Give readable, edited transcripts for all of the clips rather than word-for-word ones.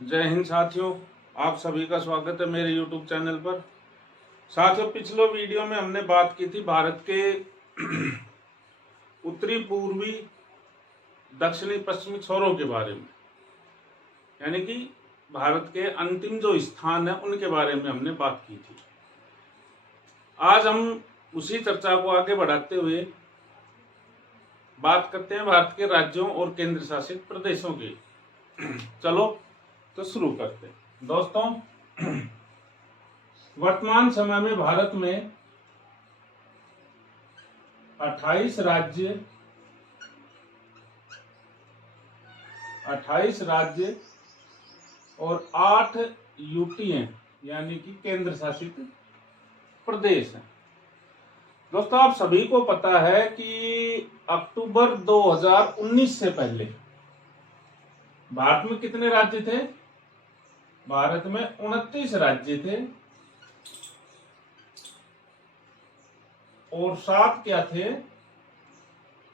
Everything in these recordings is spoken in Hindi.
जय हिंद साथियों, आप सभी का स्वागत है मेरे YouTube चैनल पर। साथियों, पिछले वीडियो में हमने बात की थी भारत के उत्तरी पूर्वी दक्षिणी पश्चिमी छोरों के बारे में, यानी कि भारत के अंतिम जो स्थान है उनके बारे में हमने बात की थी। आज हम उसी चर्चा को आगे बढ़ाते हुए बात करते हैं भारत के राज्यों और केंद्र शासित प्रदेशों की। चलो तो शुरू करते हैं। दोस्तों, वर्तमान समय में भारत में 28 राज्य और 8 यूटी यानी कि केंद्र शासित प्रदेश हैं। दोस्तों, आप सभी को पता है कि अक्टूबर 2019 से पहले भारत में कितने राज्य थे? भारत में 29 राज्य थे और 7 क्या थे?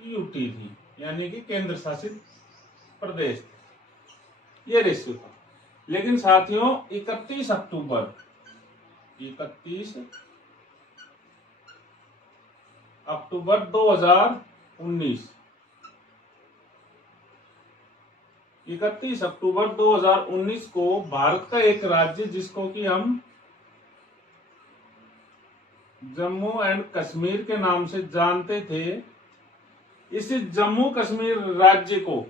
यूटी थी, यानी कि केंद्र शासित प्रदेश थे। ये रेशियो था। लेकिन साथियों, 31 अक्टूबर 2019 31 अक्टूबर 2019 को भारत का एक राज्य जिसको कि हम जम्मू एंड कश्मीर के नाम से जानते थे, इस जम्मू कश्मीर राज्य को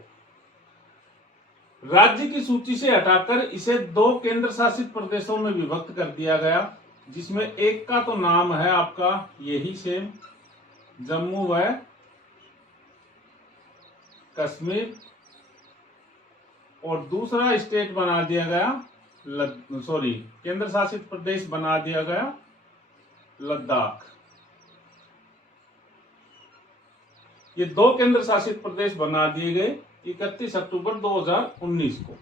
राज्य की सूची से हटाकर इसे 2 केंद्र शासित प्रदेशों में विभक्त कर दिया गया, जिसमें एक का तो नाम है आपका यही सेम जम्मू व कश्मीर, और दूसरा स्टेट बना दिया गया केंद्र शासित प्रदेश बना दिया गया लद्दाख। ये 2 केंद्र शासित प्रदेश बना दिए गए 31 अक्टूबर 2019 को।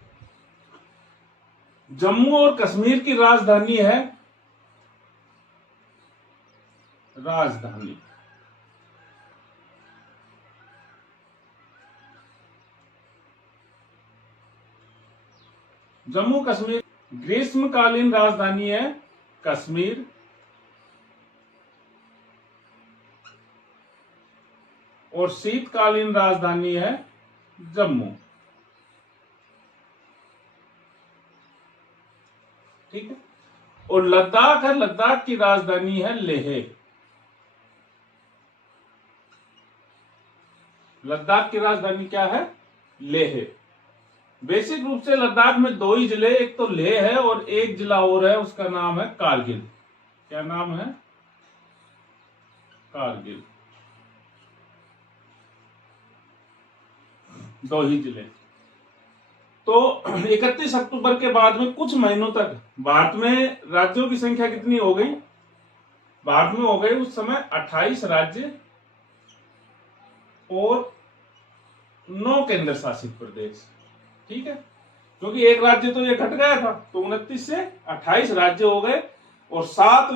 जम्मू और कश्मीर की राजधानी है जम्मू कश्मीर। ग्रीष्मकालीन राजधानी है कश्मीर, और शीतकालीन राजधानी है जम्मू। ठीक है। और लद्दाख की राजधानी है लेह। लद्दाख की राजधानी क्या है? लेह। बेसिक रूप से लद्दाख में 2 ही जिले, एक तो लेह है और एक जिला और है, उसका नाम है कारगिल। क्या नाम है? कारगिल। 2 ही जिले। तो 31 अक्टूबर के बाद में कुछ महीनों तक भारत में राज्यों की संख्या कितनी हो गई? भारत में हो गए उस समय 28 राज्य और 9 केंद्र शासित प्रदेश। ठीक है, क्योंकि एक राज्य तो ये घट गया था, तो 29 से 28 राज्य हो गए और 7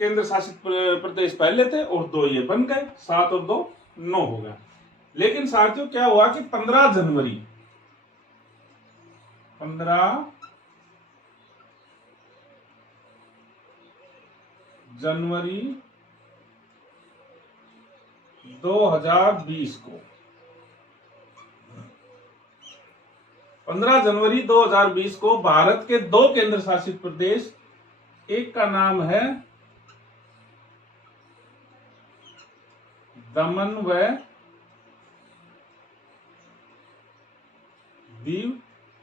केंद्र शासित प्रदेश पहले थे और 2 ये बन गए। 7 और 2 9 हो गया। लेकिन साथियों, क्या हुआ कि 15 जनवरी 2020 को 15 जनवरी 2020 को भारत के 2 केंद्र शासित प्रदेश, एक का नाम है दमन व दीव,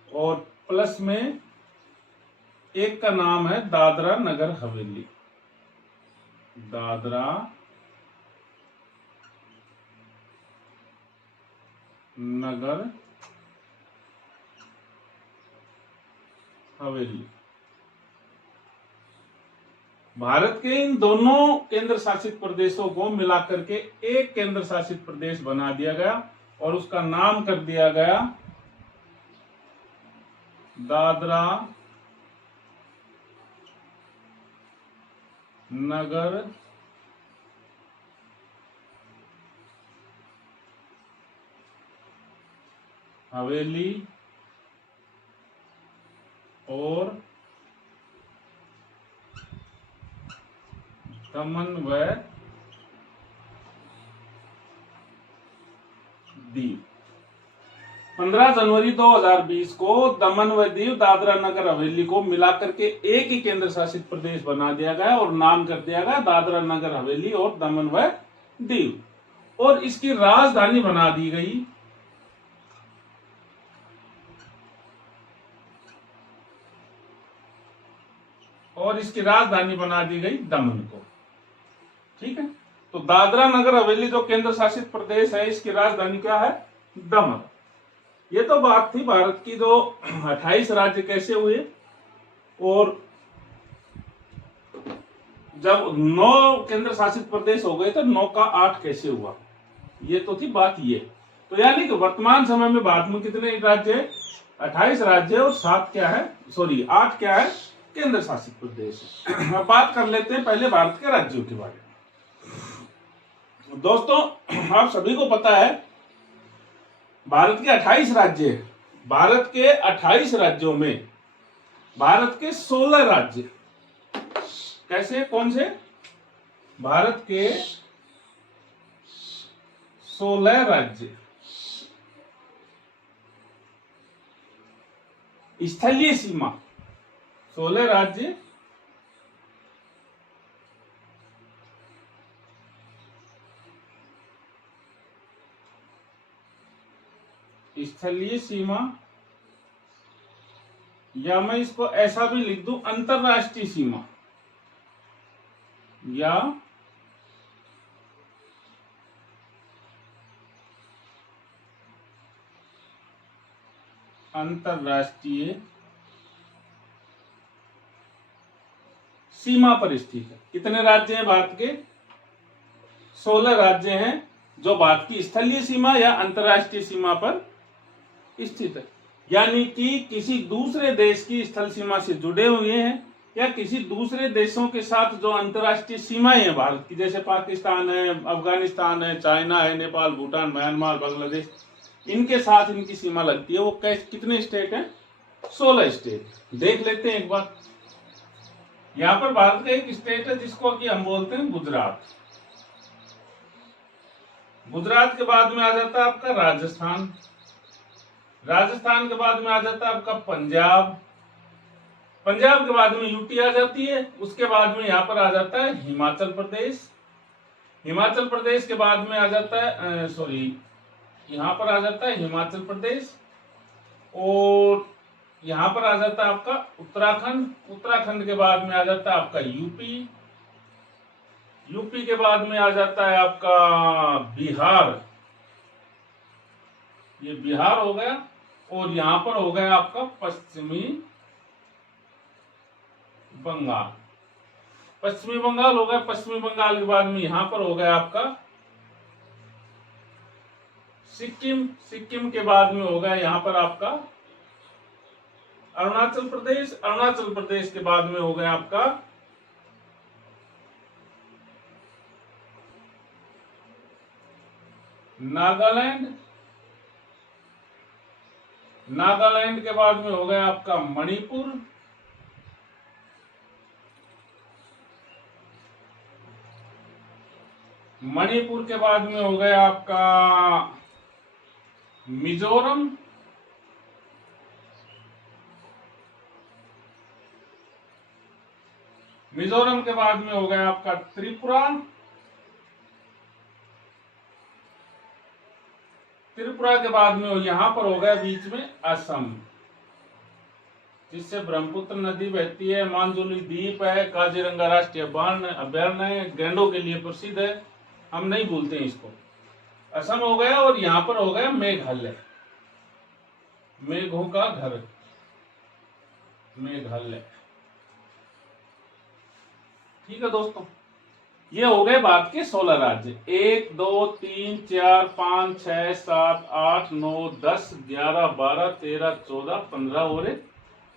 और प्लस में एक का नाम है दादरा नगर हवेली। दादरा नगर हवेली। भारत के इन दोनों केंद्र शासित प्रदेशों को मिलाकर के एक केंद्र शासित प्रदेश बना दिया गया और उसका नाम कर दिया गया दादरा नगर हवेली और दमन व दीव। 15 जनवरी 2020 को दमन व दीव दादरा नगर हवेली को मिलाकर के एक ही केंद्र शासित प्रदेश बना दिया गया और नाम कर दिया गया दादरा नगर हवेली और दमन व दीव। और इसकी राजधानी बना दी गई दमन को। ठीक है, तो दादरा नगर हवेली जो केंद्र शासित प्रदेश है इसकी राजधानी क्या है? दमन। ये तो बात थी भारत की जो 28 राज्य कैसे हुए और जब 9 केंद्र शासित प्रदेश हो गए तो 9 का 8 कैसे हुआ, ये तो थी बात। ये तो यानी कि वर्तमान समय में भारत में कितने राज्य है? 28 राज्य और 7 क्या है, सॉरी 8 क्या है? केंद्र शासित प्रदेश। अब बात कर लेते हैं पहले भारत के राज्यों के बारे में। दोस्तों, आप सभी को पता है भारत के 28 राज्य है। भारत के 28 राज्यों में भारत के 16 राज्य कैसे, कौन से? भारत के 16 राज्य स्थलीय सीमा, 16 राज्य स्थलीय सीमा, या मैं इसको ऐसा भी लिख दूं अंतरराष्ट्रीय सीमा या अंतरराष्ट्रीय सीमा पर स्थित है। कितने राज्य हैं भारत के? 16 राज्य हैं जो भारत की स्थलीय सीमा या अंतरराष्ट्रीय सीमा पर स्थित है, यानी कि किसी दूसरे देश की स्थल सीमा से जुड़े हुए हैं या किसी दूसरे देशों के साथ जो अंतरराष्ट्रीय सीमाएं हैं भारत की, जैसे पाकिस्तान है, अफगानिस्तान है, चाइना है, नेपाल, भूटान, म्यांमार, बांग्लादेश, इनके साथ इनकी सीमा लगती है। वो कितने स्टेट हैं? 16 स्टेट। देख लेते हैं एक बार। यहां पर भारत का एक स्टेट है जिसको कि हम बोलते हैं गुजरात। गुजरात के बाद में आ जाता है आपका राजस्थान। राजस्थान के बाद में आ जाता है आपका पंजाब। पंजाब के बाद में यूपी आ जाती है। उसके बाद में यहाँ पर आ जाता है हिमाचल प्रदेश। हिमाचल प्रदेश के बाद में आ जाता है यहाँ पर आ जाता है हिमाचल प्रदेश। और यहाँ पर आ जाता है आपका उत्तराखंड। उत्तराखंड के बाद में आ जाता है आपका यूपी। यूपी के बाद में आ जाता है आपका बिहार, ये बिहार हो गया। और यहां पर हो गया आपका पश्चिमी बंगाल। पश्चिमी बंगाल हो गया। पश्चिमी बंगाल के बाद में यहां पर हो गया आपका सिक्किम। सिक्किम के बाद में हो गया यहां पर आपका अरुणाचल प्रदेश। अरुणाचल प्रदेश के बाद में हो गया आपका नागालैंड। नागालैंड के बाद में हो गया आपका मणिपुर। मणिपुर के बाद में हो गया आपका मिजोरम। मिजोरम के बाद में हो गया आपका त्रिपुरा। त्रिपुरा के बाद में यहां पर हो गया बीच में असम, जिससे ब्रह्मपुत्र नदी बहती है। मानजुली द्वीप है, काजीरंगा राष्ट्रीय अभ्यारण्य है, गैंडों के लिए प्रसिद्ध है, हम नहीं भूलते हैं इसको। असम हो गया और यहां पर हो गया मेघालय, मेघों का घर मेघालय। ठीक है दोस्तों, ये हो गए भारत के 16 राज्य। 1 2 3 4 5 6 7 8 9 10 11 12 13 14 15 और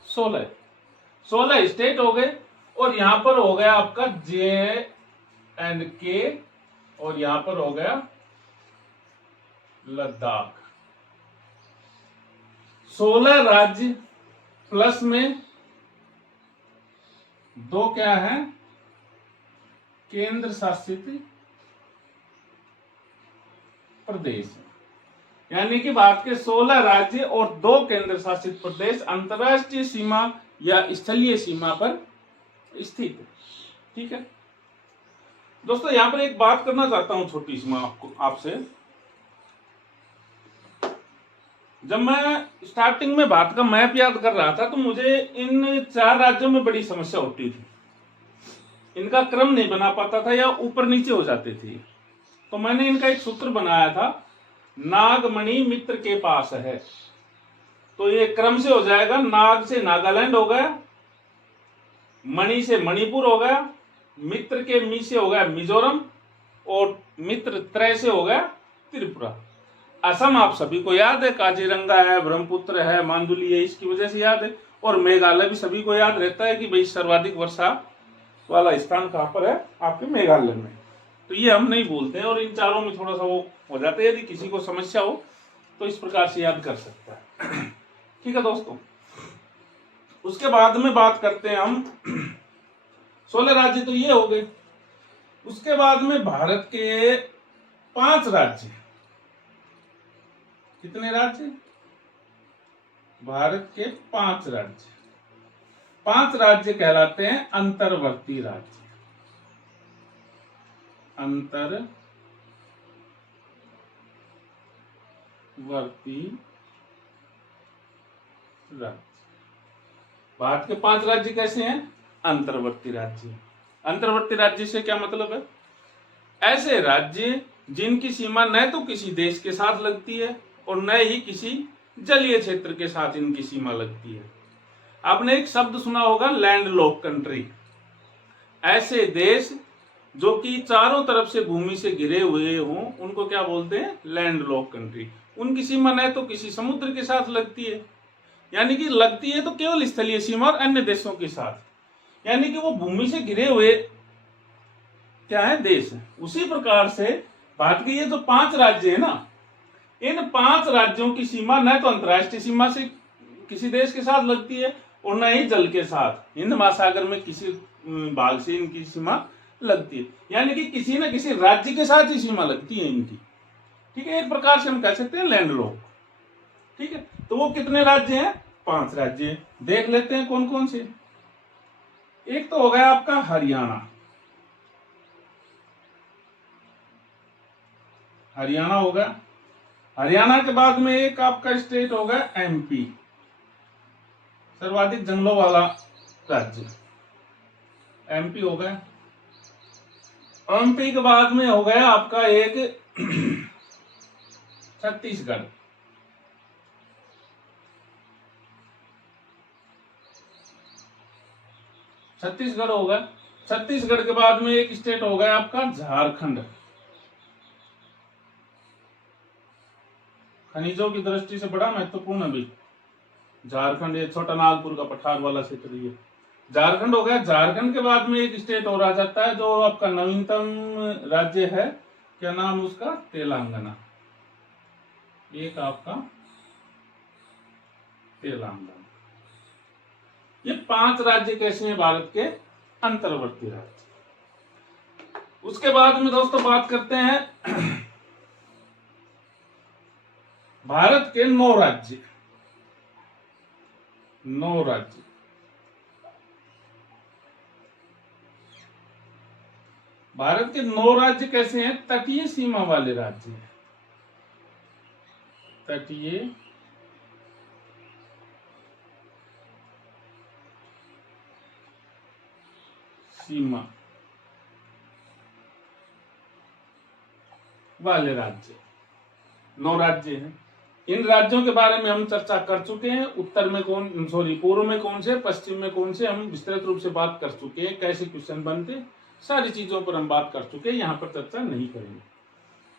16 स्टेट हो गए। और यहां पर हो गया आपका JNK और यहां पर हो गया लद्दाख। 16 राज्य प्लस में दो क्या है, केंद्र शासित प्रदेश। यानी कि भारत के 16 राज्य और 2 केंद्र शासित प्रदेश अंतरराष्ट्रीय सीमा या स्थलीय सीमा पर स्थित है। ठीक है दोस्तों, यहां पर एक बात करना चाहता हूं छोटी सी मैं आपसे। जब मैं स्टार्टिंग में भारत का मैप याद कर रहा था तो मुझे इन 4 राज्यों में बड़ी समस्या होती थी, इनका क्रम नहीं बना पाता था या ऊपर नीचे हो जाते थे। तो मैंने इनका एक सूत्र बनाया था, नागमणि मित्र के पास है। तो ये क्रम से हो जाएगा, नाग से नागालैंड हो गया, मणि से मणिपुर हो गया, मित्र के मी से हो गया मिजोरम, और मित्र त्रय से हो गया त्रिपुरा। असम आप सभी को याद है, काजीरंगा है, ब्रह्मपुत्र है, मांडुली है, इसकी वजह से याद है। और मेघालय भी सभी को याद रहता है कि भाई सर्वाधिक वर्षा वाला स्थान कहां पर है, आपके मेघालय में। तो ये हम नहीं बोलते हैं, और इन चारों में थोड़ा सा वो हो जाता है। यदि किसी को समस्या हो तो इस प्रकार से याद कर सकता है। ठीक है दोस्तों, उसके बाद में बात करते हैं हम 16 राज्य तो ये हो गए। उसके बाद में भारत के 5 राज्य, कितने राज्य, भारत के 5 राज्य, 5 राज्य कहलाते हैं अंतर्वर्ती राज्य। अंतर्वर्ती राज्य, भारत के 5 राज्य कैसे हैं, अंतर्वर्ती राज्य। अंतर्वर्ती राज्य से क्या मतलब है, ऐसे राज्य जिनकी सीमा न तो किसी देश के साथ लगती है और न ही किसी जलीय क्षेत्र के साथ इनकी सीमा लगती है। आपने एक शब्द सुना होगा, लैंड लॉक कंट्री। ऐसे देश जो कि चारों तरफ से भूमि से घिरे हुए हों उनको क्या बोलते हैं, लैंड लॉक कंट्री। उनकी सीमा न तो किसी समुद्र के साथ लगती है, यानी कि लगती है तो केवल स्थलीय सीमा और अन्य देशों के साथ, यानी कि वो भूमि से घिरे हुए क्या है, देश है। उसी प्रकार से भारत के ये जो 5 राज्य है ना, इन 5 राज्यों की सीमा न तो अंतरराष्ट्रीय सीमा से किसी देश के साथ लगती है और न ही जल के साथ, हिंद महासागर में किसी भाग से इनकी सीमा लगती है, यानी कि किसी न किसी राज्य के साथ ही सीमा लगती है इनकी। ठीक है, एक प्रकार से हम कह सकते हैं लैंड लॉक। ठीक है, तो वो कितने राज्य हैं, 5 राज्य। देख लेते हैं कौन कौन से। एक तो हो गया आपका हरियाणा, हरियाणा होगा। हरियाणा के बाद में एक आपका स्टेट होगा एमपी, सर्वाधिक जंगलों वाला राज्य, एमपी हो गया। एमपी के बाद में हो गया आपका एक छत्तीसगढ़, छत्तीसगढ़ होगा। छत्तीसगढ़ के बाद में एक स्टेट हो गया आपका झारखंड, खनिजों की दृष्टि से बड़ा महत्वपूर्ण है भी झारखंड, ये छोटा नागपुर का पठार वाला क्षेत्र ये झारखंड हो गया। झारखंड के बाद में एक स्टेट और आ जाता है जो आपका नवीनतम राज्य है, क्या नाम उसका, तेलंगाना। एक आपका तेलंगाना। ये 5 राज्य कैसे हैं भारत के, अंतर्वर्ती राज्य। उसके बाद में दोस्तों बात करते हैं भारत के 9 राज्य, 9 राज्य। भारत के 9 राज्य कैसे हैं, तटीय सीमा वाले राज्य हैं, तटीय सीमा वाले राज्य, 9 राज्य हैं। इन राज्यों के बारे में हम चर्चा कर चुके हैं, उत्तर में कौन, सॉरी पूर्व में कौन से, पश्चिम में कौन से, हम विस्तृत रूप से बात कर चुके हैं, कैसे क्वेश्चन बनते, सारी चीजों पर हम बात कर चुके हैं, यहाँ पर चर्चा नहीं करेंगे।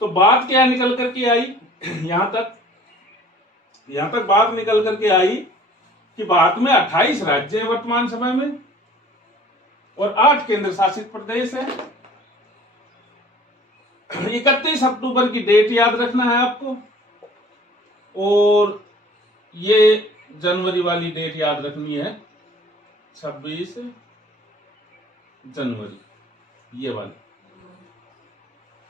तो बात क्या निकल करके आई, यहां तक बात निकल करके आई कि भारत में 28 राज्य है वर्तमान समय में और 8 केंद्र शासित प्रदेश है। 31 अक्टूबर की डेट याद रखना है आपको, और ये जनवरी वाली डेट याद रखनी है, 26 जनवरी, ये वाले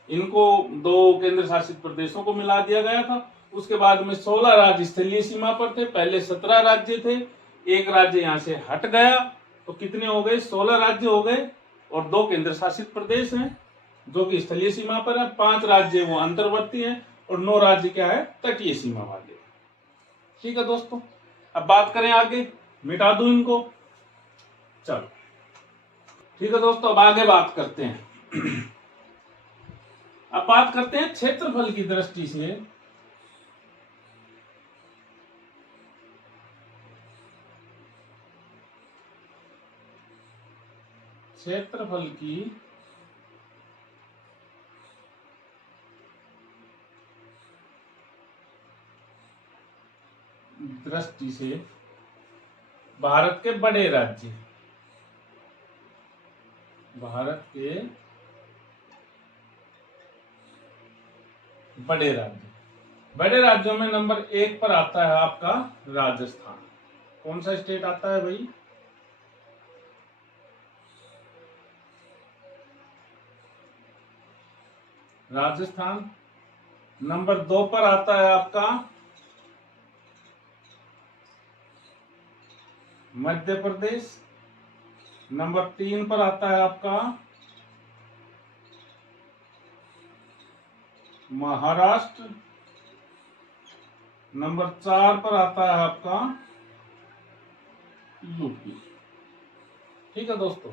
इनको 2 केंद्र शासित प्रदेशों को मिला दिया गया था। उसके बाद में 16 राज्य स्थलीय सीमा पर थे, पहले 17 राज्य थे, एक राज्य यहां से हट गया, तो कितने हो गए, 16 राज्य हो गए और 2 केंद्र शासित प्रदेश हैं जो कि स्थलीय सीमा पर है, 5 राज्य वो अंतर्वर्ती हैं और 9 राज्य क्या है, तटीय सीमा वाले। ठीक है दोस्तों, अब बात करें आगे, मिटा दूं इनको, चलो ठीक है दोस्तों, अब आगे बात करते हैं। अब बात करते हैं क्षेत्रफल की दृष्टि से। क्षेत्रफल की दृष्टि से भारत के बड़े राज्य, भारत के बड़े राज्य, बड़े राज्यों में नंबर 1 पर आता है आपका राजस्थान। कौन सा स्टेट आता है भाई, राजस्थान। नंबर 2 पर आता है आपका मध्य प्रदेश। नंबर 3 पर आता है आपका महाराष्ट्र। नंबर 4 पर आता है आपका यूपी। ठीक है दोस्तों,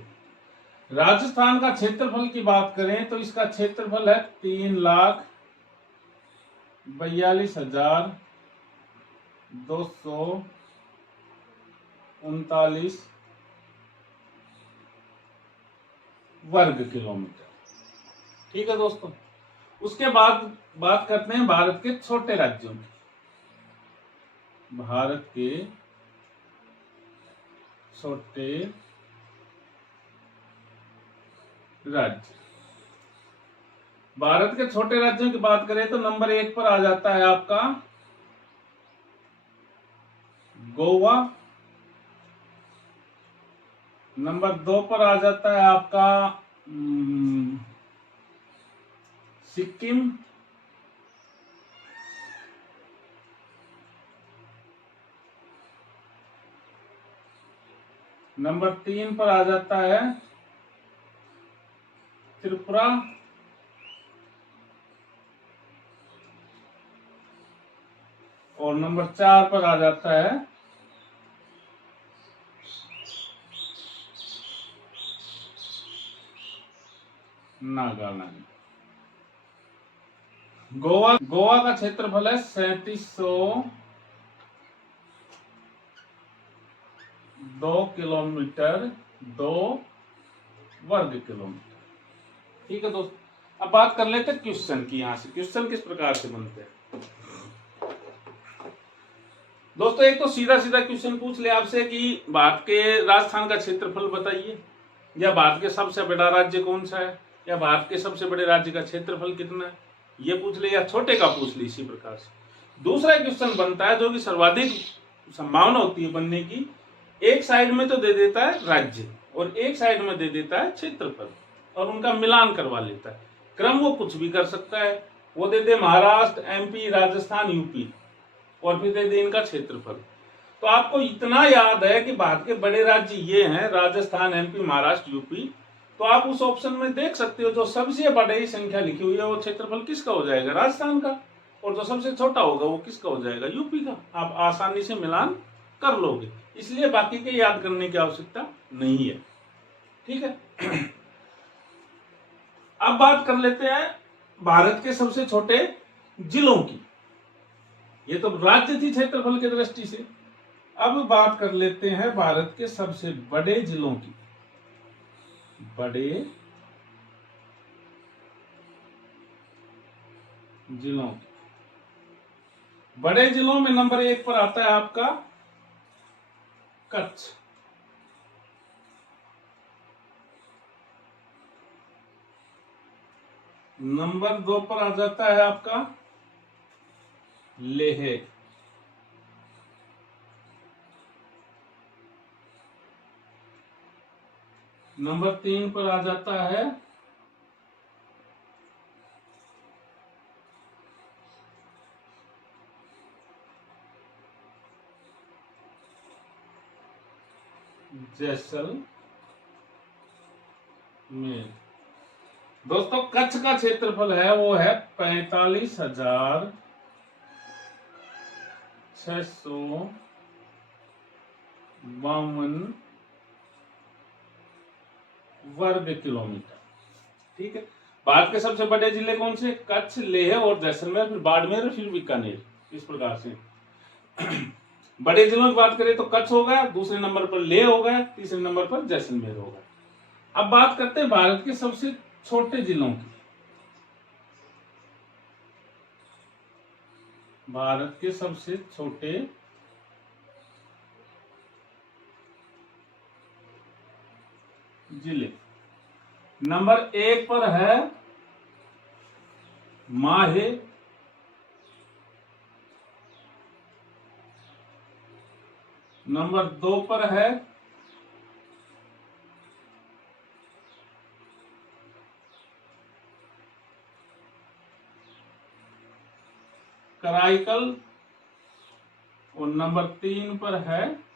राजस्थान का क्षेत्रफल की बात करें तो इसका क्षेत्रफल है 3,42,239 वर्ग किलोमीटर। ठीक है दोस्तों, उसके बाद बात करते हैं भारत के छोटे राज्यों की। भारत के छोटे राज्य, भारत के छोटे राज्यों की बात करें तो नंबर 1 पर आ जाता है आपका गोवा। नंबर 2 पर आ जाता है आपका सिक्किम। नंबर 3 पर आ जाता है त्रिपुरा। और नंबर 4 पर आ जाता है नागालैंड। गोवा का क्षेत्रफल है 3702 किलोमीटर 2 वर्ग किलोमीटर। ठीक है दोस्तों, अब बात कर लेते हैं क्वेश्चन की। यहां से क्वेश्चन किस प्रकार से बनते हैं दोस्तों। एक तो सीधा सीधा क्वेश्चन पूछ ले आपसे कि भारत के राजस्थान का क्षेत्रफल बताइए, या भारत के सबसे बड़ा राज्य कौन सा है, या भारत के सबसे बड़े राज्य का क्षेत्रफल कितना है, ये पूछ ले, या छोटे का पूछ ले। इसी प्रकार से दूसरा क्वेश्चन बनता है जो कि सर्वाधिक संभावना होती है बनने की, एक साइड में तो दे देता है राज्य और एक साइड में दे देता है क्षेत्रफल और उनका मिलान करवा लेता है। क्रम वो कुछ भी कर सकता है, वो दे दे महाराष्ट्र, एमपी, राजस्थान, यूपी और फिर दे दे इनका क्षेत्रफल। तो आपको इतना याद है कि भारत के बड़े राज्य ये हैं, राजस्थान, एमपी, महाराष्ट्र, यूपी, तो आप उस ऑप्शन में देख सकते हो जो सबसे बड़ी संख्या लिखी हुई है वो क्षेत्रफल किसका हो जाएगा, राजस्थान का, और जो सबसे छोटा होगा वो किसका हो जाएगा, यूपी का। आप आसानी से मिलान कर लोगे, इसलिए बाकी के याद करने की आवश्यकता नहीं है। ठीक है, अब बात कर लेते हैं भारत के सबसे छोटे जिलों की। ये तो राज्य थी क्षेत्रफल की दृष्टि से। अब बात कर लेते हैं भारत के सबसे बड़े जिलों की। बड़े जिलों की, बड़े जिलों में नंबर 1 पर आता है आपका कच्छ। नंबर 2 पर आ जाता है आपका लेह। नंबर 3 पर आ जाता है जैसलमेर। दोस्तों कच्छ का क्षेत्रफल है वो है 45,652 वर्ग किलोमीटर। ठीक है। भारत के सबसे बड़े जिले कौन से? कच्छ, लेह और जैसलमेर, फिर बाड़मेर, फिर बीकानेर, इस प्रकार से। बड़े जिलों की बात करें तो कच्छ हो गया, दूसरे नंबर पर लेह हो गया, तीसरे नंबर पर जैसलमेर हो गया। अब बात करते हैं भारत के सबसे छोटे जिलों की। भारत के सबसे छोटे जिले, नंबर 1 पर है माहे, नंबर 2 पर है कराईकल और नंबर 3 पर है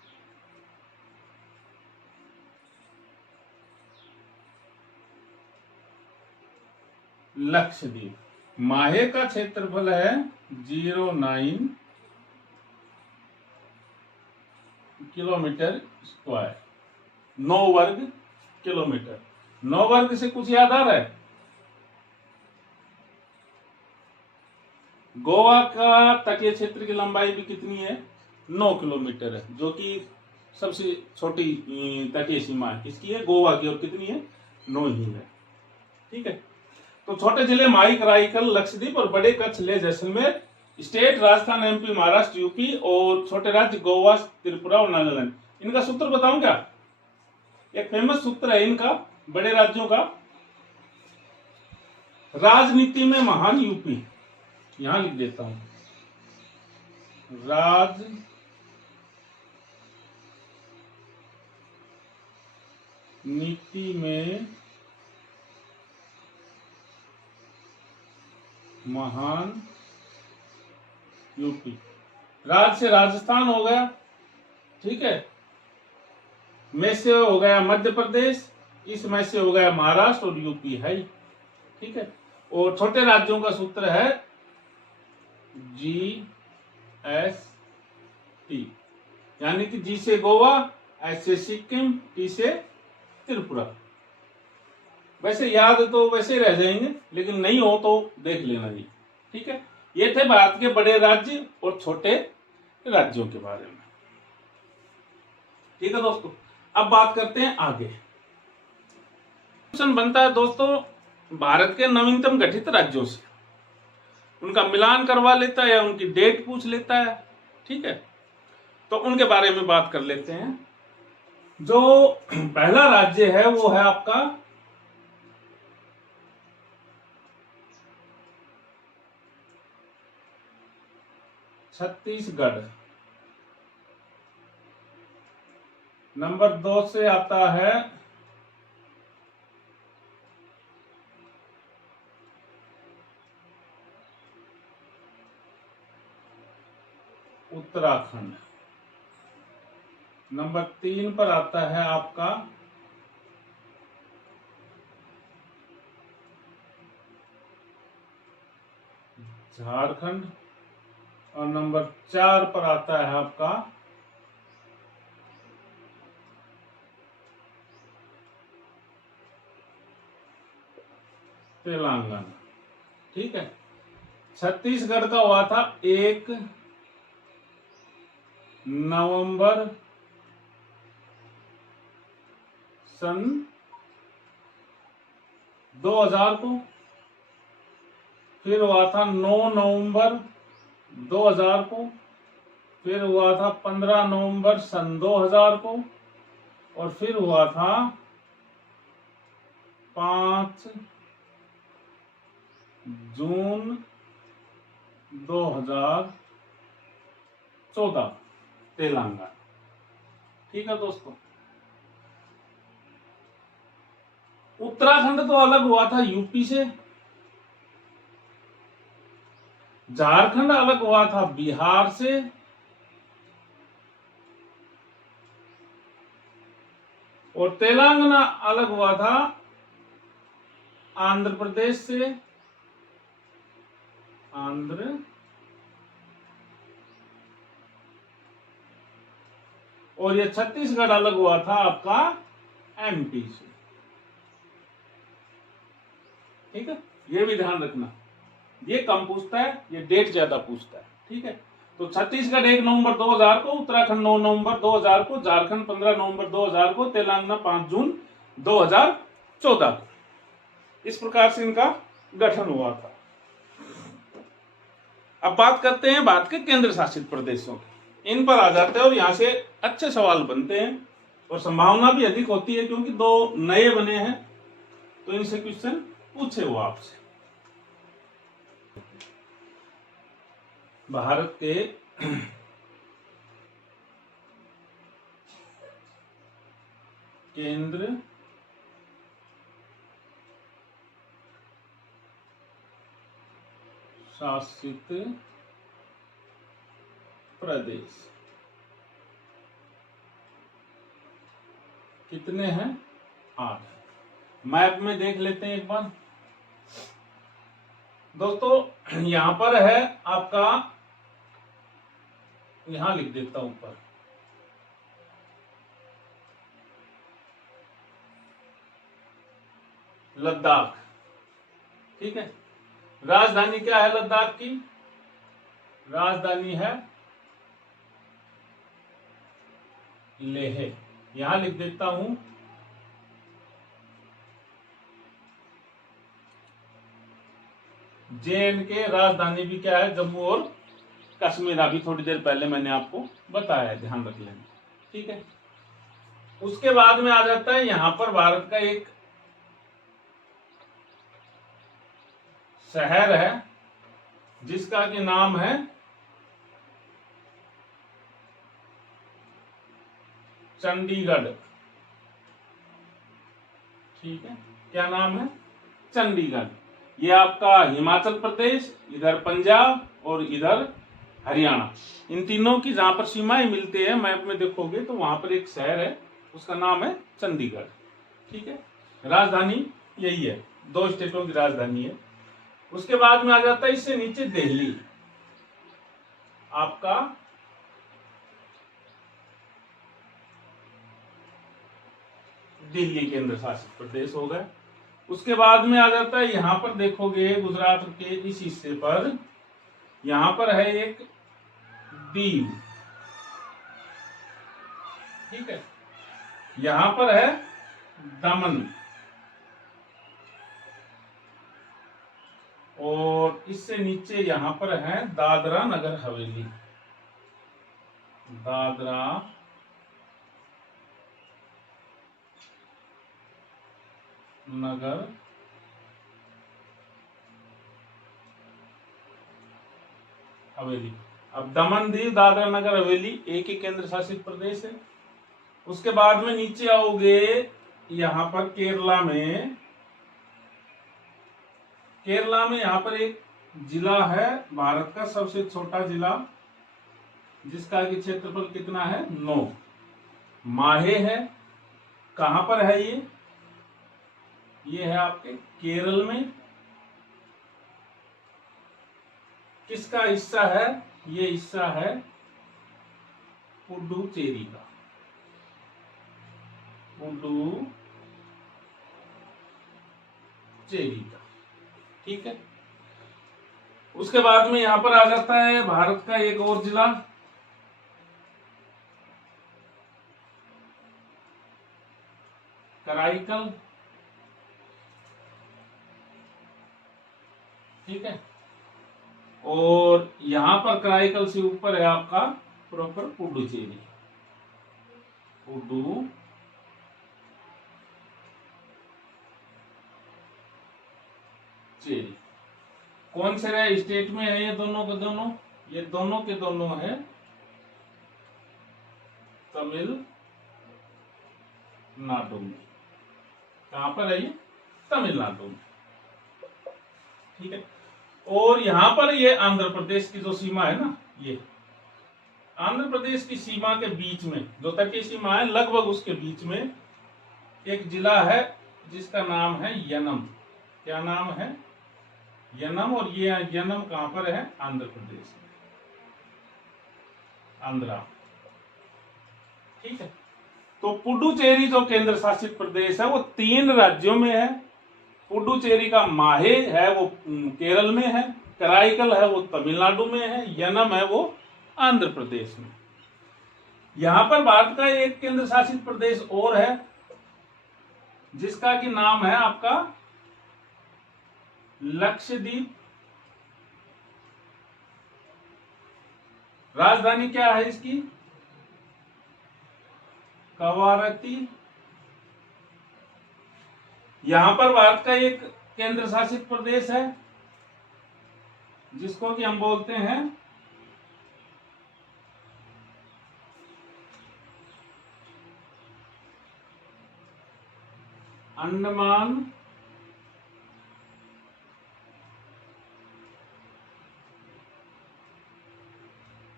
लक्षद्वीप। माहे का क्षेत्रफल है 09 किलोमीटर स्क्वायर, 9 वर्ग किलोमीटर। 9 वर्ग से कुछ याद आ रहा है? गोवा का तटीय क्षेत्र की लंबाई भी कितनी है? 9 किलोमीटर है, जो कि सबसे छोटी तटीय सीमा है किसकी है? गोवा की। और कितनी है? 9 ही है। ठीक है। तो छोटे जिले माही, कराईकल, लक्षद्वीप और बड़े Kutch, Leh, Jaisalmer. State Rajasthan, MP, Maharashtra, UP. और छोटे राज्य गोवा, त्रिपुरा और नागालैंड। इनका सूत्र बताऊं क्या? एक फेमस सूत्र है इनका, बड़े राज्यों का। राजनीति में महान यूपी, यहां लिख देता हूं, राजनीति में महान यूपी। राज से राजस्थान हो गया, ठीक है। में से हो गया मध्य प्रदेश, इसमें से हो गया महाराष्ट्र और यूपी है, ठीक है। और छोटे राज्यों का सूत्र है GST, यानी कि जी से गोवा, एस से सिक्किम, टी से त्रिपुरा। वैसे याद तो वैसे रह जाएंगे, लेकिन नहीं हो तो देख लेना जी, ठीक है। ये थे भारत के बड़े राज्य और छोटे राज्यों के बारे में, ठीक है दोस्तों। अब बात करते हैं आगे। क्वेश्चन बनता है दोस्तों भारत के नवीनतम गठित राज्यों से, उनका मिलान करवा लेता है या उनकी डेट पूछ लेता है, ठीक है। तो उनके बारे में बात कर लेते हैं। जो पहला राज्य है वो है आपका छत्तीसगढ़। नंबर 2 से आता है उत्तराखंड। नंबर 3 पर आता है आपका झारखंड। और नंबर 4 पर आता है आपका तेलंगाना, ठीक है। छत्तीसगढ़ का हुआ था 1 नवंबर सन 2000 को। फिर हुआ था 9 नवंबर 2000 को। फिर हुआ था 15 नवंबर सन 2000 को। और फिर हुआ था 5 जून 2014 तेलंगाना, ठीक है दोस्तों। उत्तराखंड तो अलग हुआ था यूपी से, झारखंड अलग हुआ था बिहार से, और तेलंगाना अलग हुआ था आंध्र प्रदेश से, आंध्र और ये छत्तीसगढ़ अलग हुआ था आपका एमपी से। ठीक है, ये भी ध्यान रखना, ये कम पूछता है, ये डेट ज्यादा पूछता है। ठीक है, तो छत्तीसगढ़ 1 नवंबर 2000 को, उत्तराखंड 9 नवंबर 2000 को, झारखंड 15 नवंबर 2000 को, तेलंगाना 5 जून 2014 को। इस प्रकार से इनका गठन हुआ था। अब बात करते हैं भारत के केंद्र शासित प्रदेशों की, इन पर आ जाते हैं और यहां से अच्छे सवाल बनते हैं और संभावना भी अधिक होती है क्योंकि 2 नए बने हैं, तो इनसे क्वेश्चन पूछे वो आपसे। भारत के केंद्र शासित प्रदेश कितने हैं? 8। मैप में देख लेते हैं एक बार दोस्तों। यहां पर है आपका, यहां लिख देता हूं ऊपर, लद्दाख। ठीक है, राजधानी क्या है लद्दाख की? राजधानी है लेह। यहां लिख देता हूं JNK राजधानी भी क्या है? जम्मू और कश्मीर। अभी थोड़ी देर पहले मैंने आपको बताया, ध्यान रख लेना। ठीक है, उसके बाद में आ जाता है यहां पर भारत का एक शहर है जिसका कि नाम है चंडीगढ़। ठीक है, क्या नाम है? चंडीगढ़। ये आपका हिमाचल प्रदेश, इधर पंजाब और इधर हरियाणा, इन तीनों की जहां पर सीमाएं मिलती है, मैप में देखोगे तो वहां पर एक शहर है, उसका नाम है चंडीगढ़। ठीक है, राजधानी यही है, 2 स्टेटों की राजधानी है। उसके बाद में आ जाता है इससे नीचे दिल्ली, आपका दिल्ली केंद्र शासित प्रदेश हो गया। उसके बाद में आ जाता है यहां पर देखोगे गुजरात के इस हिस्से पर, यहां पर है एक दीव। ठीक है, यहां पर है दमन, और इससे नीचे यहां पर है दादरा नगर हवेली। दादरा नगर हवेली। अब दमन दीव दादरा नगर हवेली एक ही केंद्र शासित प्रदेश है। उसके बाद में नीचे आओगे यहां पर केरला में, केरला में यहां पर एक जिला है, भारत का सबसे छोटा जिला, जिसका कि क्षेत्रफल कितना है? 9। माहे है। कहां पर है ये है आपके केरल में। किसका हिस्सा है? ये हिस्सा है पुडुचेरी का, पुडुचेरी का। ठीक है, उसके बाद में यहां पर आ जाता है भारत का एक और जिला, कराईकल। ठीक है, और यहां पर कराईकल से ऊपर है आपका प्रॉपर पुडुचेरी। पुडुचेरी कौन से रहे स्टेट में है? ये दोनों के दोनों, ये दोनों के दोनों है तमिलनाडु में। कहां पर है ये? तमिलनाडु में। ठीक है, और यहां पर ये आंध्र प्रदेश की जो सीमा है ना, ये आंध्र प्रदेश की सीमा के बीच में जो तटीय सीमा है, लगभग उसके बीच में एक जिला है जिसका नाम है यनम। क्या नाम है? यनम। और ये यनम कहां पर है? आंध्र प्रदेश में, आंध्रा। ठीक है, तो पुडुचेरी जो केंद्र शासित प्रदेश है वो 3 राज्यों में है। पुडुचेरी का माहे है वो केरल में है, कराईकल है वो तमिलनाडु में है, यनम है वो आंध्र प्रदेश में। यहां पर भारत का एक केंद्र शासित प्रदेश और है जिसका कि नाम है आपका लक्षद्वीप। राजधानी क्या है इसकी? कवारती। यहां पर भारत का एक केंद्र शासित प्रदेश है जिसको कि हम बोलते हैं अंडमान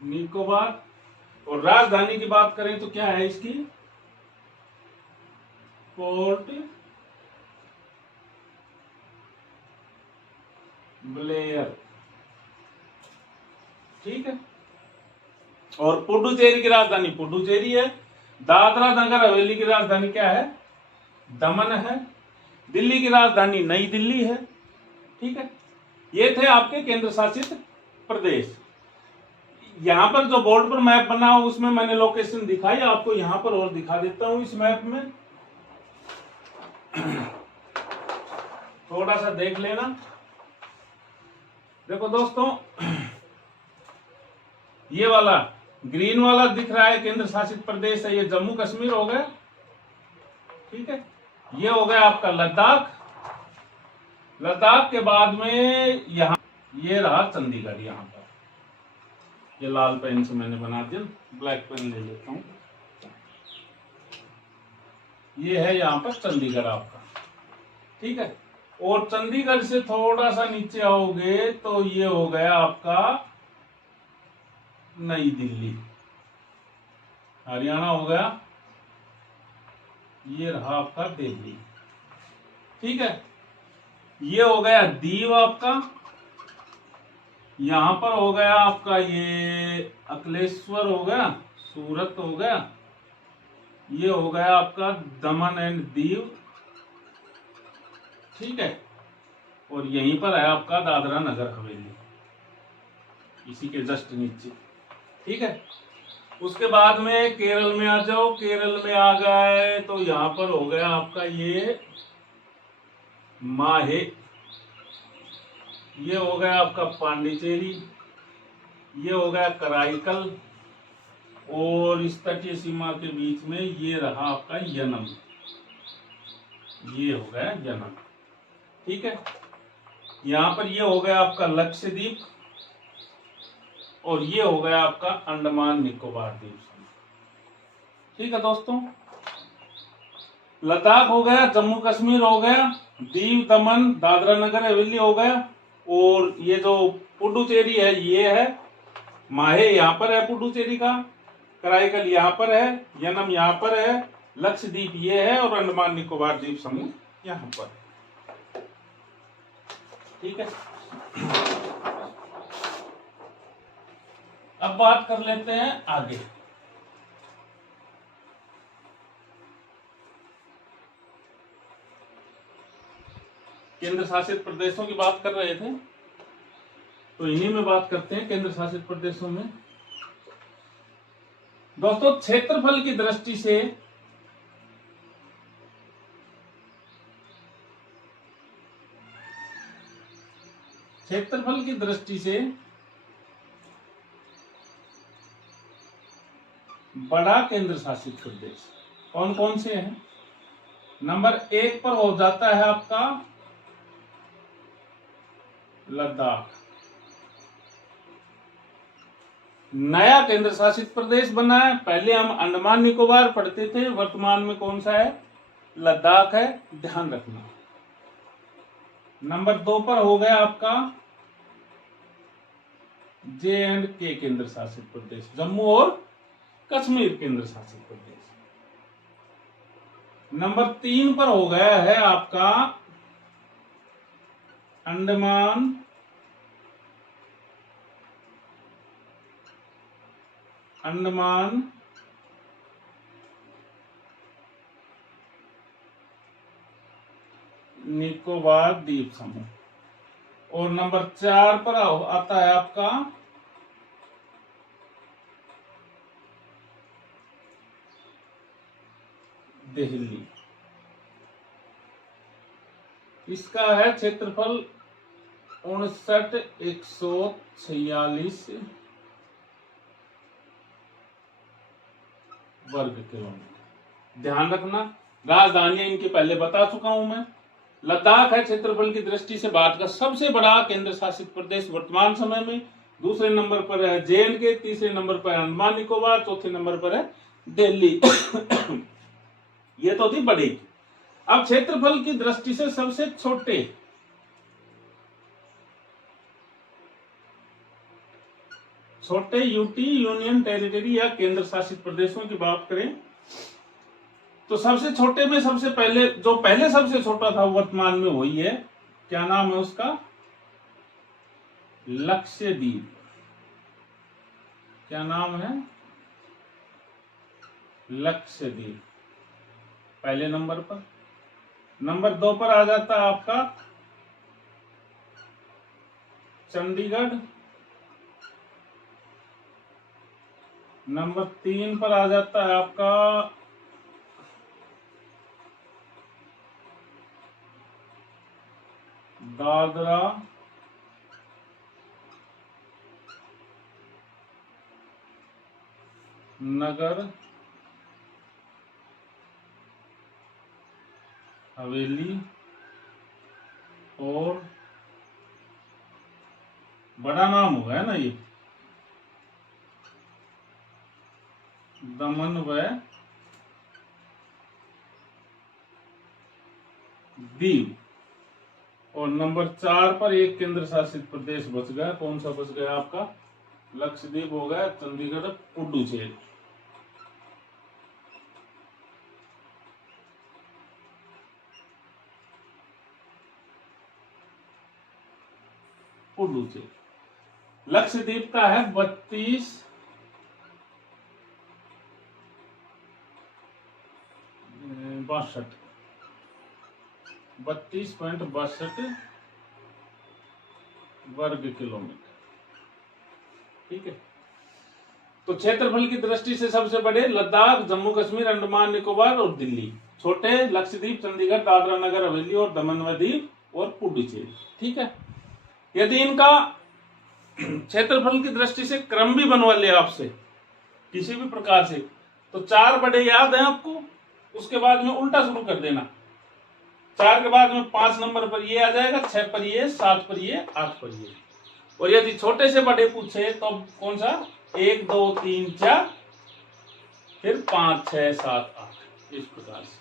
निकोबार। और राजधानी की बात करें तो क्या है इसकी? Port Blair. ठीक है, और पुडुचेरी की राजधानी पुडुचेरी है। दादरा नगर हवेली की राजधानी क्या है? दमन है। दिल्ली की राजधानी नई दिल्ली है। ठीक है, ये थे आपके केंद्र शासित प्रदेश। यहां पर जो बोर्ड पर मैप बना हो उसमें मैंने लोकेशन दिखाई, आपको यहां पर और दिखा देता हूं इस मैप में, थोड़ा सा देख लेना। देखो दोस्तों, ये वाला ग्रीन वाला दिख रहा है केंद्र शासित प्रदेश है, ये जम्मू कश्मीर हो गया। ठीक है, ये हो गया आपका लद्दाख। लद्दाख के बाद में यहां ये रहा चंडीगढ़। यहां पर ये लाल पेन से मैंने बना दिया, ब्लैक पेन ले लेता हूं। ये है यहां पर चंडीगढ़ आपका। ठीक है, और चंडीगढ़ से थोड़ा सा नीचे आओगे तो ये हो गया आपका नई दिल्ली। हरियाणा हो गया, ये रहा आपका दिल्ली। ठीक है, ये हो गया दीव आपका। यहां पर हो गया आपका ये अकलेश्वर हो गया, सूरत हो गया। ये हो गया आपका दमन एंड दीव। ठीक है, और यहीं पर है आपका दादरा नगर हवेली, इसी के जस्ट नीचे। ठीक है, उसके बाद में केरल में आ जाओ। केरल में आ गए तो यहां पर हो गया आपका ये माहे। ये हो गया आपका पांडिचेरी। ये हो गया कराईकल। और इस तटीय सीमा के बीच में ये रहा आपका यनम। ये हो गया यनम। ठीक है, यहां पर ये हो गया आपका लक्षद्वीप। और ये हो गया आपका अंडमान निकोबार द्वीप समूह। ठीक है दोस्तों, लद्दाख हो गया, जम्मू कश्मीर हो गया, दीव दमन दादरा नगर हवेली हो गया, और ये जो पुडुचेरी है ये है माहे, यहाँ पर है पुडुचेरी का, कराईकल यहाँ पर है, यनम यहाँ पर है, लक्षद्वीप ये है, और अंडमान निकोबार द्वीप समूह यहाँ पर। ठीक है, अब बात कर लेते हैं आगे। केंद्र शासित प्रदेशों की बात कर रहे थे तो इन्हीं में बात करते हैं केंद्र शासित प्रदेशों में। दोस्तों, क्षेत्रफल की दृष्टि से बड़ा केंद्र शासित प्रदेश कौन कौन से हैं? नंबर 1 पर हो जाता है आपका लद्दाख। नया केंद्र शासित प्रदेश बना है, पहले हम अंडमान निकोबार पढ़ते थे, वर्तमान में कौन सा है? लद्दाख है, ध्यान रखना। नंबर 2 पर हो गया आपका J&K केंद्र शासित प्रदेश, जम्मू और कश्मीर केंद्र शासित प्रदेश। नंबर 3 पर हो गया है आपका अंडमान निकोबार द्वीप समूह। और नंबर 4 पर आता है आपका दिल्ली। इसका है क्षेत्रफल 59,146 वर्ग किलोमीटर। ध्यान रखना, राजधानियां इनके पहले बता चुका हूं मैं। लद्दाख है क्षेत्रफल की दृष्टि से भारत का सबसे बड़ा केंद्र शासित प्रदेश वर्तमान समय में। दूसरे नंबर पर है J&K, तीसरे नंबर पर अंडमान निकोबार, चौथे नंबर पर है दिल्ली। ये तो थी बड़ी। अब क्षेत्रफल की दृष्टि से सबसे छोटे यूटी यूनियन टेरिटरी या केंद्र शासित प्रदेशों की बात करें तो सबसे छोटे में सबसे पहले जो पहले सबसे छोटा था वर्तमान में वही है, क्या नाम है उसका, लक्षद्वीप। क्या नाम है, लक्षद्वीप पहले नंबर पर। नंबर 2 पर आ जाता है आपका चंडीगढ़। नंबर 3 पर आ जाता है आपका दादरा नगर हवेली और बड़ा नाम होगा है ना ये, दमन व दीव। और नंबर 4 पर एक केंद्र शासित प्रदेश बच गया। कौन सा बच गया आपका, लक्षद्वीप हो गया, चंडीगढ़, पुडुचेरी। पुडुचेरी। लक्षद्वीप का है 32.62 वर्ग किलोमीटर। ठीक है, तो क्षेत्रफल की दृष्टि से सबसे बड़े लद्दाख, जम्मू कश्मीर, अंडमान निकोबार और दिल्ली। छोटे लक्षद्वीप, चंडीगढ़, दादरा नगर हवेली और दमन व दीव और पुडुचेरी। ठीक है, यदि इनका क्षेत्रफल की दृष्टि से क्रम भी बनवा ले आपसे किसी भी प्रकार से, तो 4 बड़े याद है आपको, उसके बाद में उल्टा शुरू कर देना। 4 के बाद में 5 नंबर पर ये आ जाएगा, 6 पर ये, 7 पर ये, 8 पर ये। और यदि छोटे से बड़े पूछे तो कौन सा, 1 2 3 4 फिर 5 6 7 8, इस प्रकार से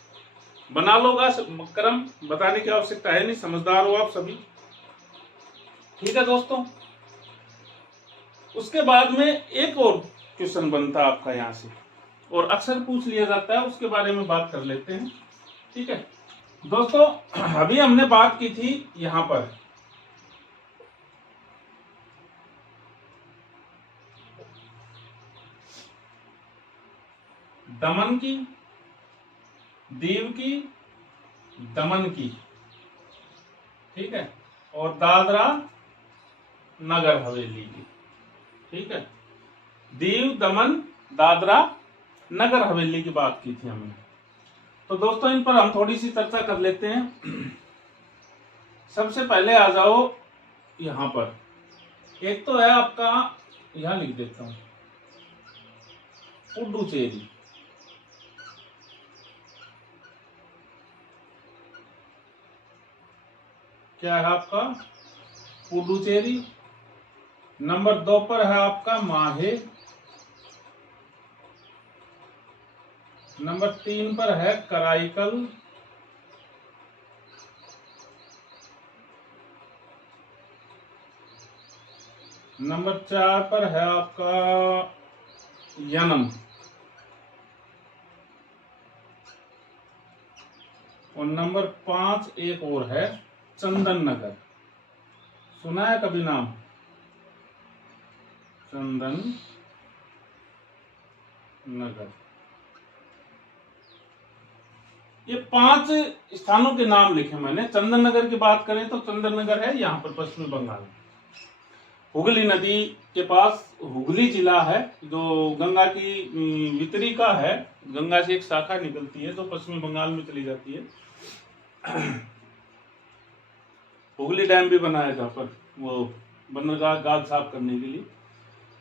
बना लोगा। क्रम बताने की आवश्यकता है नहीं, समझदार हो आप सभी। ठीक है दोस्तों, उसके बाद में एक और क्वेश्चन बनता है आपका यहां से, और अक्सर पूछ लिया जाता है, उसके बारे में बात कर लेते हैं। ठीक है दोस्तों, अभी हमने बात की थी यहां पर दमन की, दीव की, दमन की, ठीक है, और दादरा नगर हवेली की। ठीक है, दीव, दमन, दादरा नगर हवेली की बात की थी हमने। तो दोस्तों इन पर हम थोड़ी सी चर्चा कर लेते हैं। सबसे पहले आ जाओ यहां पर, एक तो है आपका, यहां लिख देता हूं, पुडुचेरी। क्या है आपका, पुडुचेरी। नंबर 2 पर है आपका माहे। नंबर 3 पर है कराईकल। नंबर 4 पर है आपका यनम, और नंबर 5 एक और है चंदन नगर। सुना है कभी नाम? चंदन नगर। ये 5 स्थानों के नाम लिखे मैंने। चंदन नगर की बात करें तो चंदन नगर है यहाँ पर पश्चिमी बंगाल में, हुगली नदी के पास। हुगली जिला है जो गंगा की वितरिका है, गंगा से एक शाखा निकलती है जो पश्चिमी बंगाल में चली जाती है। हुगली डैम भी बनाया था पर वो बंदरगाह गाद साफ करने के लिए।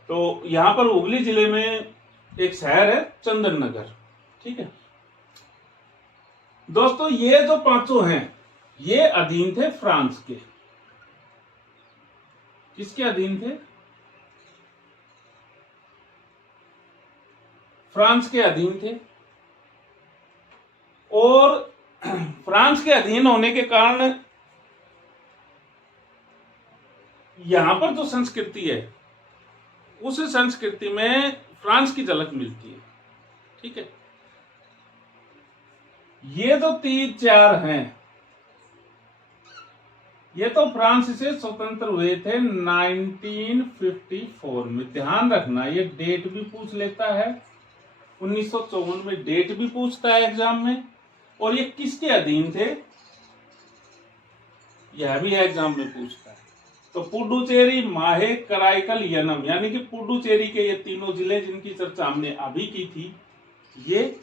तो यहाँ पर हुगली जिले में एक शहर है चंदन नगर। ठीक है दोस्तों, ये जो 5 हैं ये अधीन थे फ्रांस के। किसके अधीन थे? फ्रांस के अधीन थे। और फ्रांस के अधीन होने के कारण यहां पर जो संस्कृति है उस संस्कृति में फ्रांस की झलक मिलती है। ठीक है, ये जो 3-4 हैं ये तो फ्रांस से स्वतंत्र हुए थे 1954 में। ध्यान रखना, ये डेट भी पूछ लेता है, 1954 में डेट भी पूछता है एग्जाम में। और ये किसके अधीन थे यह भी एग्जाम में पूछता है। तो पुडुचेरी, माहे, कराईकल, यनम, यानी कि पुडुचेरी के ये 3 जिले जिनकी चर्चा हमने अभी की थी, ये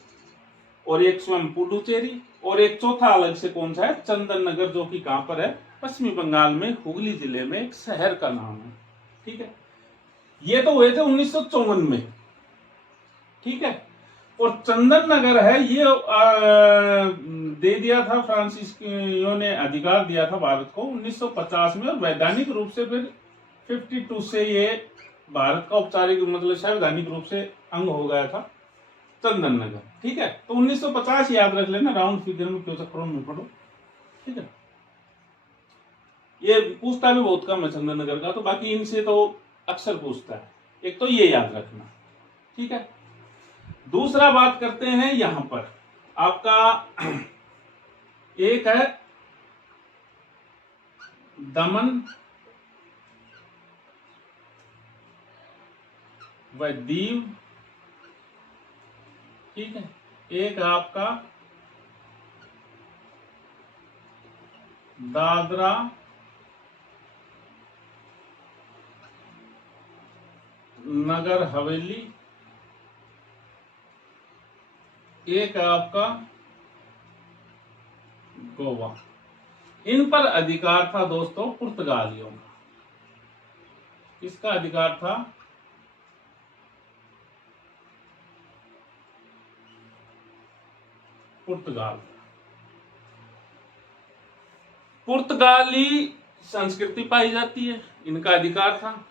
और एक स्वयं पुडुचेरी, और एक चौथा अलग से कौन सा है? चंदन नगर, जो कि कहां पर है? पश्चिमी बंगाल में हुगली जिले में एक शहर का नाम है। ठीक है, ये तो हुए थे 1954 में। ठीक है, और चंदन नगर है ये दे दिया था फ्रांसीसियों ने, अधिकार दिया था भारत को 1950 में। और वैधानिक रूप से फिर 52 से ये भारत का औपचारिक मतलब संवैधानिक रूप से अंग हो गया था चंदन नगर। ठीक है, तो 1950 याद रख लेना, राउंड फिगर में क्यों चक्करों में पढ़ो। ठीक है, ये पूछता भी बहुत कम है चंदन नगर का, तो बाकी इनसे तो अक्सर पूछता है। एक तो ये याद रखना। ठीक है, दूसरा बात करते हैं यहां पर आपका एक है दमन व दीव। ठीक है, एक आपका दादरा नगर हवेली, एक आपका गोवा। इन पर अधिकार था दोस्तों पुर्तगालियों का। किसका अधिकार था? पुर्तगाल। पुर्तगाली संस्कृति पाई जाती है, इनका अधिकार था।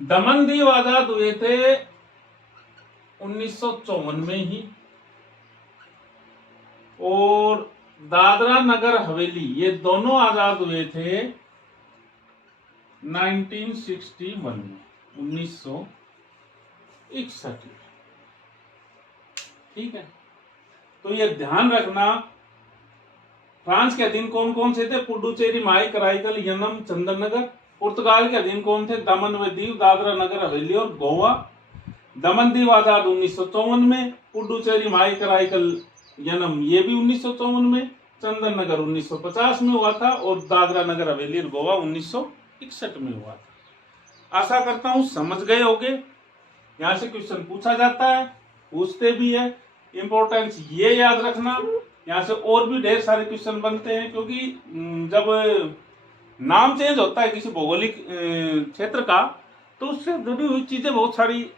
दमन दीव आजाद हुए थे 1954 में ही, और दादरा नगर हवेली ये दोनों आजाद हुए थे 1961 में, 1961 में। ठीक है, तो ये ध्यान रखना, फ्रांस के अधीन कौन कौन से थे? पुडुचेरी, माई, कराईकल, यनम, चंदन नगर। पुर्तगाल के अधीन कौन थे? दमन व दीव, दादरा नगर हवेली और गोवा। दमन दीव आजाद 1954 में, पुडुचेरी, माई, कराईकल, यनम ये भी 1954 में, चंदन नगर 1950 में हुआ था, और दादरा नगर हवेली और गोवा 1961 में हुआ था। आशा करता हूं समझ गए होंगे। यहां से क्वेश्चन पूछा जाता है, पूछते भी है। इंपॉर्टेंस ये याद रखना, यहाँ से और भी ढेर सारे क्वेश्चन बनते हैं, क्योंकि जब नाम चेंज होता है किसी भौगोलिक क्षेत्र का, तो उससे जुड़ी हुई चीजें बहुत सारी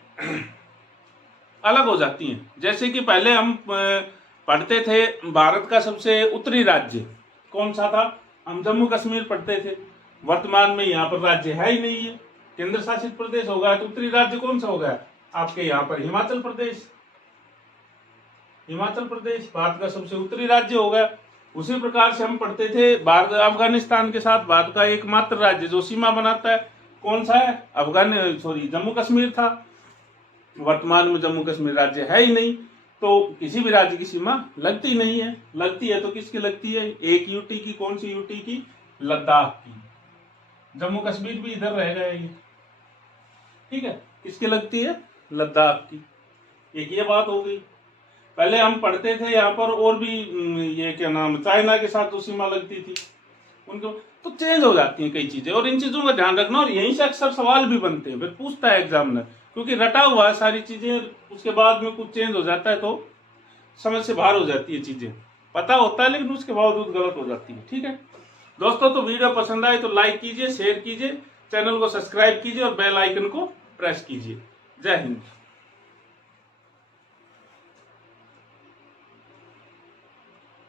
अलग हो जाती हैं। जैसे कि पहले हम पढ़ते थे भारत का सबसे उत्तरी राज्य कौन सा था? हम जम्मू कश्मीर पढ़ते थे। वर्तमान में यहाँ पर राज्य है ही नहीं है, केंद्र शासित प्रदेश हो गया। तो उत्तरी राज्य कौन सा हो गया आपके यहाँ पर? हिमाचल प्रदेश। हिमाचल प्रदेश भारत का सबसे उत्तरी राज्य हो गया। उसी प्रकार से हम पढ़ते थे भारत अफगानिस्तान के साथ भारत का एकमात्र राज्य जो सीमा बनाता है कौन सा है? जम्मू कश्मीर था। वर्तमान में जम्मू कश्मीर राज्य है ही नहीं, तो किसी भी राज्य की सीमा लगती नहीं है। लगती है तो किसकी लगती है? एक यूटी की। कौन सी यूटी की? लद्दाख की। जम्मू कश्मीर भी इधर रह गया ये, ठीक है। किसकी लगती है? लद्दाख की। एक ये बात हो गई। पहले हम पढ़ते थे यहाँ पर और भी ये क्या नाम, चाइना के साथ तो सीमा लगती थी उनको। तो चेंज हो जाती हैं कई चीजें, और इन चीजों का ध्यान रखना। और यहीं से अक्सर सवाल भी बनते हैं, फिर पूछता है एग्जामिनर, क्योंकि रटा हुआ है सारी चीजें, उसके बाद में कुछ चेंज हो जाता है तो समझ से बाहर हो जाती है चीजें। पता होता है लेकिन उसके बावजूद गलत हो जाती है, ठीक है दोस्तों। तो वीडियो पसंद आए तो लाइक कीजिए, शेयर कीजिए, चैनल को सब्सक्राइब कीजिए और बेल आइकन को प्रेस कीजिए। जय हिंद।